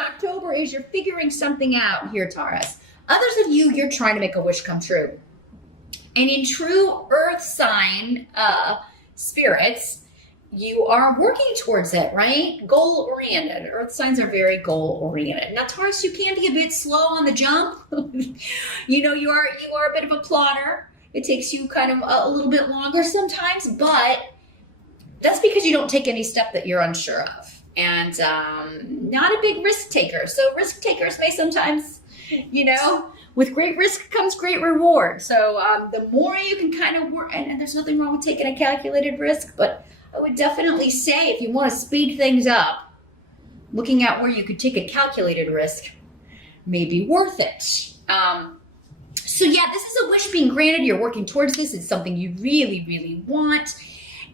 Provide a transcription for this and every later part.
October is you're figuring something out here, Taurus. Others of you, you're trying to make a wish come true. And in true earth sign spirits, you are working towards it, right? Goal oriented. Earth signs are very goal oriented. Now, Taurus, you can be a bit slow on the jump. You are a bit of a plotter. It takes you kind of a little bit longer sometimes, but that's because you don't take any step that you're unsure of. And not a big risk taker. So risk takers may sometimes, with great risk comes great reward. So the more you can kind of work, and there's nothing wrong with taking a calculated risk, but I would definitely say if you want to speed things up, looking at where you could take a calculated risk may be worth it. So yeah, this is a wish being granted. You're working towards this. It's something you really, really want.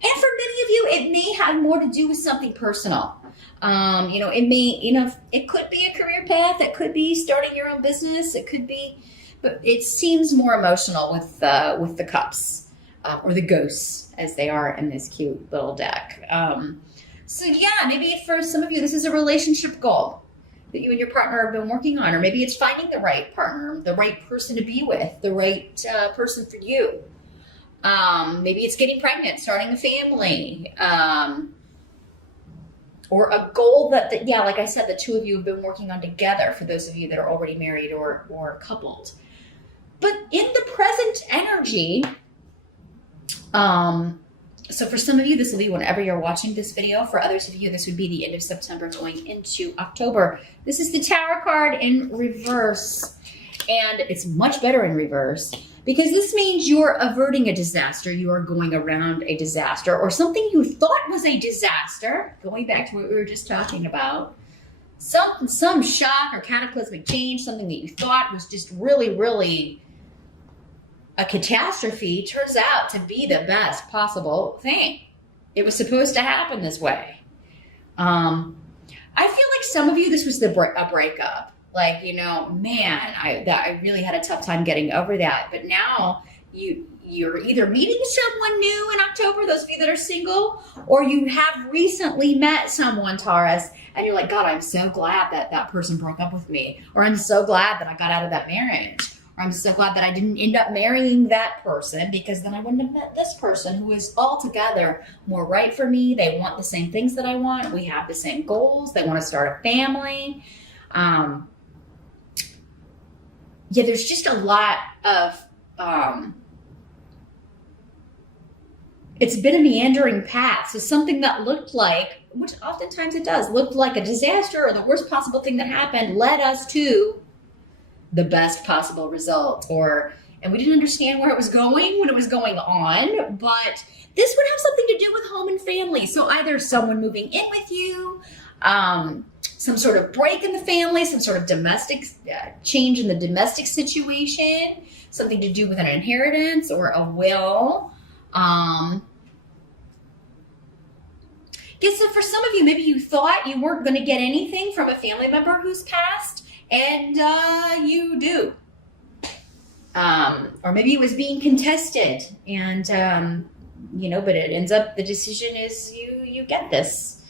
And for many of you, it may have more to do with something personal. It could be a career path. It could be starting your own business. It could be, but it seems more emotional with the cups or the ghosts as they are in this cute little deck. So yeah, maybe for some of you, this is a relationship goal that you and your partner have been working on, or maybe it's finding the right partner, the right person to be with, the right person for you. Maybe it's getting pregnant, starting a family, or a goal that, like I said, the two of you have been working on together for those of you that are already married or coupled. But in the present energy, so for some of you, this will be whenever you're watching this video. For others of you, this would be the end of September going into October. This is the Tower card in reverse, and it's much better in reverse because this means you're averting a disaster. You are going around a disaster or something you thought was a disaster, going back to what we were just talking about. Some shock or cataclysmic change, something that you thought was just really, really a catastrophe, turns out to be the best possible thing. It was supposed to happen this way. I feel like some of you, this was a breakup. Like, man, I really had a tough time getting over that. But now you're either meeting someone new in October, those of you that are single, or you have recently met someone, Taurus, and you're like, God, I'm so glad that person broke up with me. Or I'm so glad that I got out of that marriage. Or I'm so glad that I didn't end up marrying that person, because then I wouldn't have met this person who is altogether more right for me. They want the same things that I want. We have the same goals. They want to start a family. There's just a lot of, it's been a meandering path. So something that looked like, which oftentimes it does, looked like a disaster or the worst possible thing that happened, led us to the best possible result. And we didn't understand where it was going when it was going on, but this would have something to do with home and family. So either someone moving in with you, some sort of break in the family, some sort of domestic change in the domestic situation, something to do with an inheritance or a will. So for some of you, maybe you thought you weren't going to get anything from a family member who's passed, and you do. Or maybe it was being contested, and but it ends up, the decision is you get this.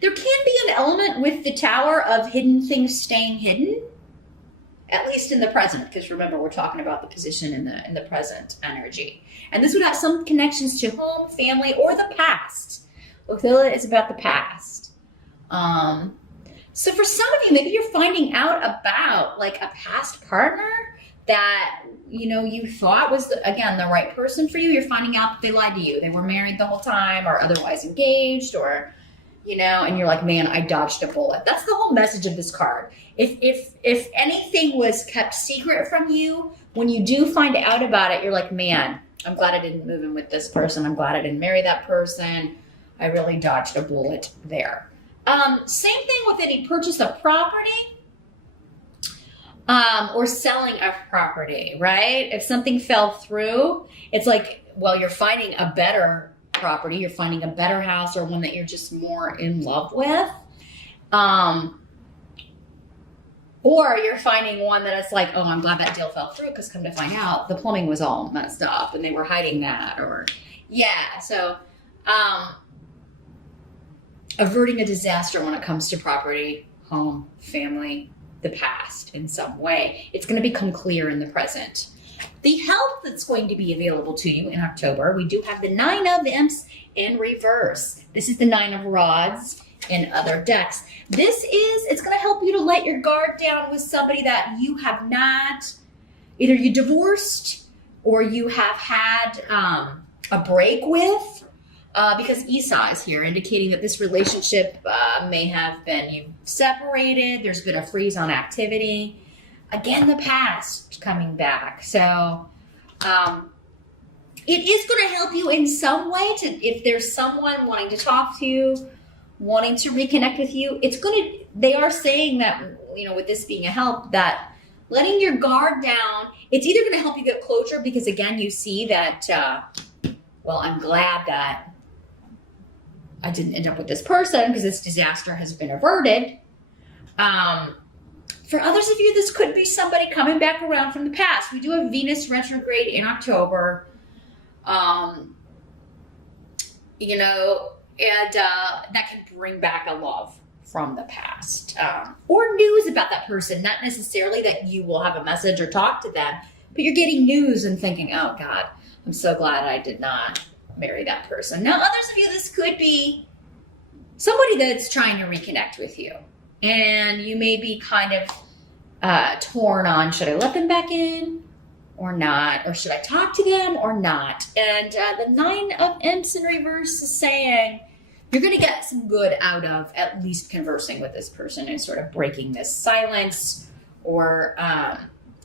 There can be an element with the Tower of hidden things staying hidden, at least in the present, because remember, we're talking about the position in the present energy. And this would have some connections to home, family, or the past. Ophila is about the past. So for some of you, maybe you're finding out about like a past partner that, you thought was, the right person for you. You're finding out that they lied to you. They were married the whole time or otherwise engaged, or and you're like, man, I dodged a bullet. That's the whole message of this card. If anything was kept secret from you, when you do find out about it, you're like, man, I'm glad I didn't move in with this person. I'm glad I didn't marry that person. I really dodged a bullet there. Same thing with any purchase of property, or selling of property, right? If something fell through, it's like, well, you're finding a better property, you're finding a better house, or one that you're just more in love with. Or you're finding one that it's like, oh, I'm glad that deal fell through, because come to find out, the plumbing was all messed up and they were hiding that. Or, so averting a disaster when it comes to property, home, family, the past in some way. It's going to become clear in the present. The help that's going to be available to you in October, we do have the 9 of Imps in reverse. This is the 9 of Rods in other decks. It's going to help you to let your guard down with somebody that you have not, either you divorced or you have had a break with. Because Esau is here, indicating that this relationship may have been you separated. There's been a freeze on activity. Again, the past coming back. So it is going to help you in some way. If there's someone wanting to talk to you, wanting to reconnect with you, they are saying that, with this being a help, that letting your guard down, it's either going to help you get closure because, again, you see that, I'm glad that I didn't end up with this person because this disaster has been averted. For others of you, this could be somebody coming back around from the past. We do have Venus retrograde in October. And that can bring back a love from the past. Or news about that person. Not necessarily that you will have a message or talk to them, but you're getting news and thinking, oh God, I'm so glad I did not marry that person. Now, others of you, this could be somebody that's trying to reconnect with you. And you may be kind of torn on, should I let them back in or not? Or should I talk to them or not? And the 9 of Imps in reverse is saying you're going to get some good out of at least conversing with this person and sort of breaking this silence or,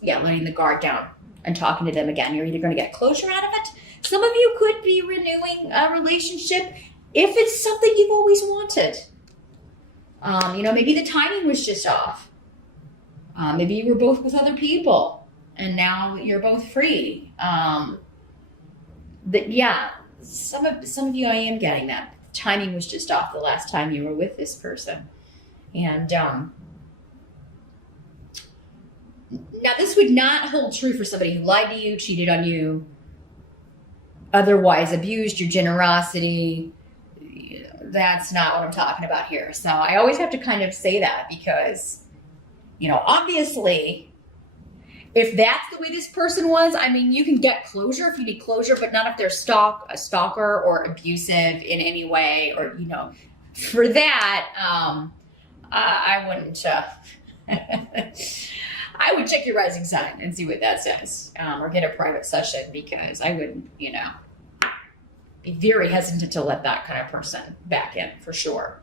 letting the guard down and talking to them again. You're either going to get closure out of it. Some of you could be renewing a relationship if it's something you've always wanted. Maybe the timing was just off. Maybe you were both with other people and now you're both free. Some of you, I am getting that. Timing was just off the last time you were with this person. And now this would not hold true for somebody who lied to you, cheated on you, otherwise abused your generosity. That's not what I'm talking about here. So I always have to kind of say that because, obviously, if that's the way this person was, you can get closure if you need closure, but not if they're a stalker or abusive in any way, or, for that, I wouldn't, I would check your rising sign and see what that says, or get a private session because I wouldn't, be very hesitant to let that kind of person back in for sure.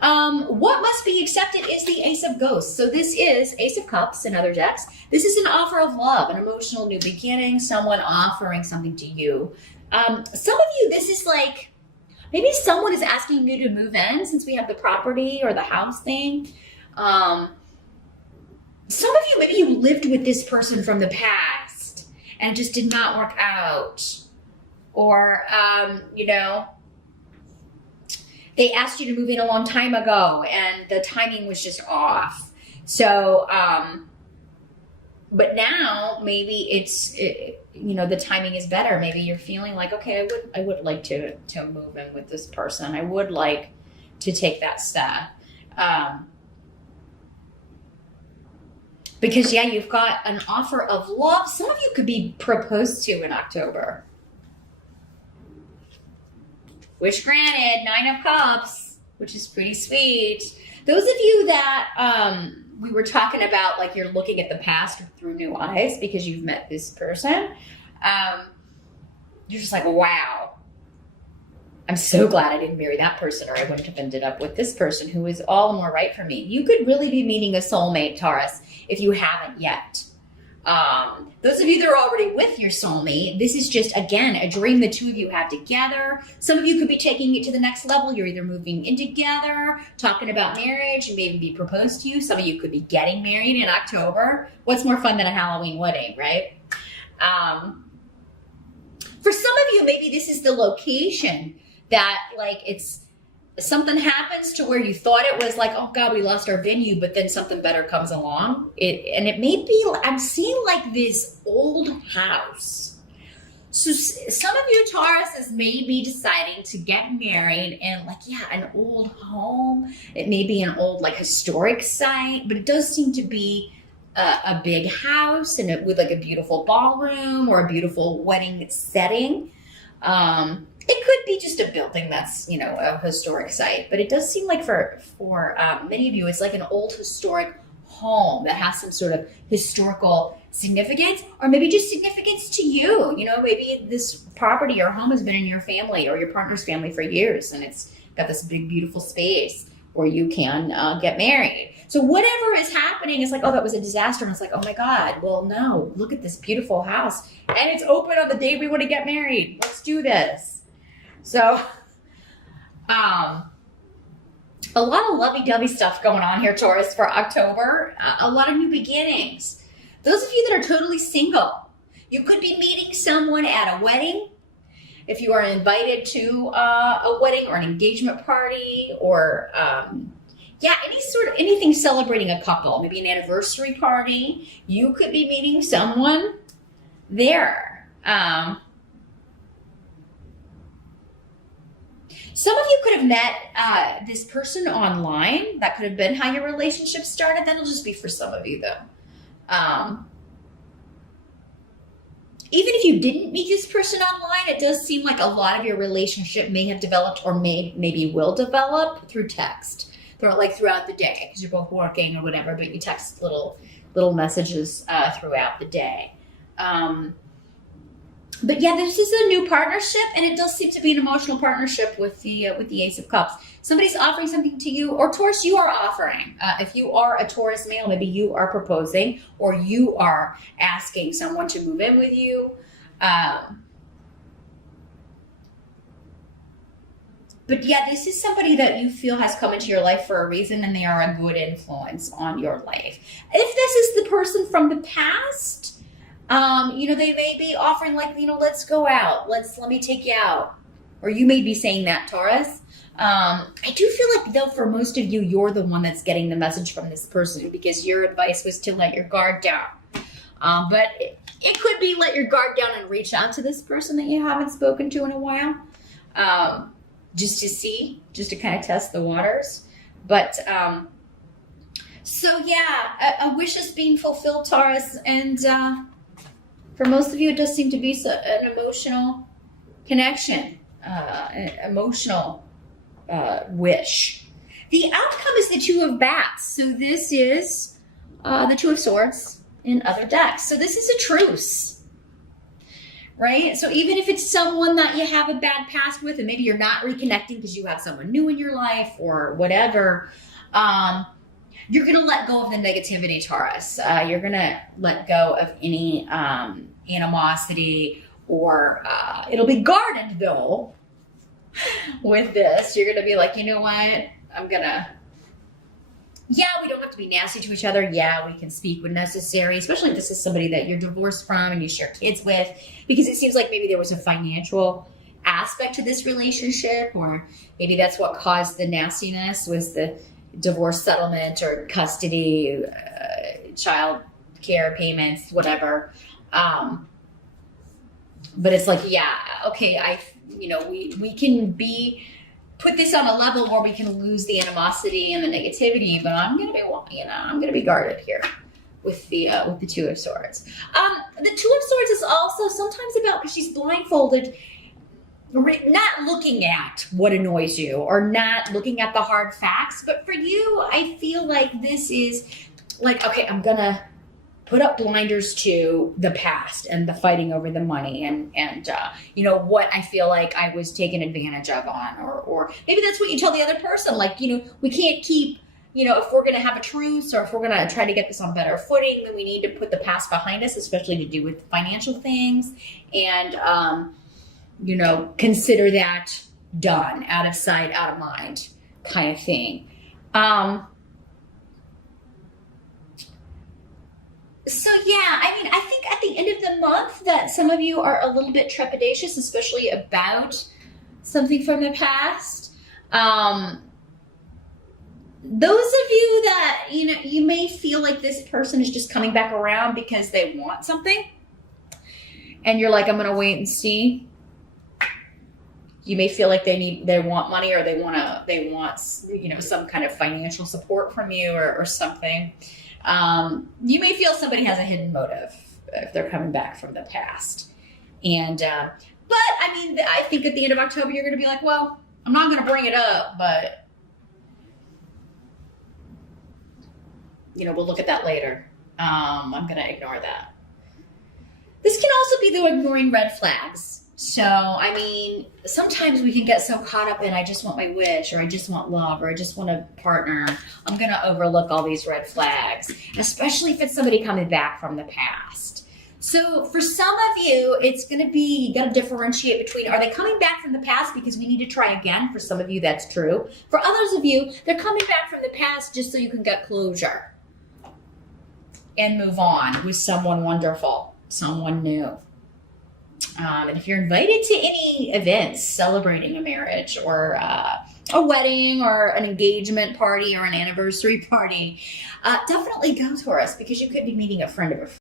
What must be accepted is the Ace of Ghosts. So this is Ace of Cups in other decks. This is an offer of love, an emotional new beginning, someone offering something to you. Some of you, this is like, maybe someone is asking you to move in since we have the property or the house thing. Some of you, maybe you lived with this person from the past and it just did not work out. Or, they asked you to move in a long time ago and the timing was just off. So, but now maybe the timing is better. Maybe you're feeling like, okay, I would like to move in with this person. I would like to take that step. Because you've got an offer of love. Some of you could be proposed to in October. Wish granted, 9 of Cups, which is pretty sweet. Those of you that we were talking about, like you're looking at the past through new eyes because you've met this person, you're just like, wow, I'm so glad I didn't marry that person or I wouldn't have ended up with this person who is all the more right for me. You could really be meeting a soulmate, Taurus, if you haven't yet. Those of you that are already with your soulmate, this is just, again, a dream the two of you have together. Some of you could be taking it to the next level. You're either moving in together, talking about marriage, and maybe be proposed to you. Some of you could be getting married in October. What's more fun than a Halloween wedding, right? For some of you, maybe this is the location that, like, it's something happens to where you thought it was like, oh God, we lost our venue, but then something better comes along. And it may be, I'm seeing like this old house So some of you Tauruses may be deciding to get married in like, yeah, an old home. It may be an old like historic site, but it does seem to be a big house and with like a beautiful ballroom or a beautiful wedding setting. It could be just a building that's, a historic site, but it does seem like for many of you, it's like an old historic home that has some sort of historical significance, or maybe just significance to you. Maybe this property or home has been in your family or your partner's family for years, and it's got this big, beautiful space where you can get married. So whatever is happening is like, oh, that was a disaster. And it's like, oh my God, well, no, look at this beautiful house. And it's open on the day we want to get married. Let's do this. So, a lot of lovey-dovey stuff going on here, Taurus, for October. A lot of new beginnings. Those of you that are totally single, you could be meeting someone at a wedding. If you are invited to a wedding or an engagement party, or anything celebrating a couple, maybe an anniversary party, you could be meeting someone there. Some of you could have met this person online. That could have been how your relationship started. That'll just be for some of you, though. Even if you didn't meet this person online, it does seem like a lot of your relationship may have developed or maybe will develop through text, throughout the day, because you're both working or whatever, but you text little messages throughout the day. But yeah, this is a new partnership, and it does seem to be an emotional partnership with the Ace of Cups. Somebody's offering something to you, or Taurus, you are offering. If you are a Taurus male, maybe you are proposing, or you are asking someone to move in with you. But yeah, this is somebody that you feel has come into your life for a reason, and they are a good influence on your life. If this is the person from the past, they may be offering let's go out. Let me take you out. Or you may be saying that, Taurus. I do feel like, though, for most of you, you're the one that's getting the message from this person, because your advice was to let your guard down. But it could be let your guard down and reach out to this person that you haven't spoken to in a while. Just to kind of test the waters. But, so yeah, a wish is being fulfilled, Taurus. And, for most of you, it does seem to be an emotional connection, an emotional wish. The outcome is the Two of Bats. So this is the Two of Swords in other decks. So this is a truce, right? So even if it's someone that you have a bad past with, and maybe you're not reconnecting because you have someone new in your life or whatever, you're going to let go of the negativity, Taurus. You're going to let go of any animosity, or it'll be guarded, though, with this. You're going to be like, you know what? We don't have to be nasty to each other. Yeah, we can speak when necessary, especially if this is somebody that you're divorced from and you share kids with, because it seems like maybe there was a financial aspect to this relationship, or maybe that's what caused the nastiness, was the divorce settlement or custody, child care payments, whatever. But it's like, yeah, okay, we can put this on a level where we can lose the animosity and the negativity, but I'm gonna be guarded here with the Two of Swords. The Two of Swords is also sometimes about, because she's blindfolded, not looking at what annoys you or not looking at the hard facts. But for you, I feel like this is like, okay, I'm gonna put up blinders to the past and the fighting over the money and what I feel like I was taken advantage of on, or maybe that's what you tell the other person, like, we can't keep, if we're going to have a truce, or if we're going to try to get this on better footing, then we need to put the past behind us, especially to do with financial things, and consider that done, out of sight, out of mind kind of thing. So yeah, I think at the end of the month that some of you are a little bit trepidatious, especially about something from the past. Those of you that, you may feel like this person is just coming back around because they want something. and you're like, I'm going to wait and see. You may feel like they want money, or they want, you know, some kind of financial support from you, or something. You may feel somebody has a hidden motive if they're coming back from the past. And, but I mean, I think at the end of October, you're going to be like, well, I'm not going to bring it up, but, you know, we'll look at that later. I'm going to ignore that. This can also be the ignoring red flags. So, I mean, sometimes we can get so caught up in, I just want my wish, or I just want love, or I just want a partner. I'm going to overlook all these red flags, especially if it's somebody coming back from the past. So for some of you, it's going to be, you got to differentiate between, are they coming back from the past because we need to try again? For some of you, that's true. For others of you, they're coming back from the past just so you can get closure and move on with someone wonderful, someone new. And if you're invited to any events celebrating a marriage, or a wedding, or an engagement party, or an anniversary party, definitely go, Taurus, because you could be meeting a friend of a friend.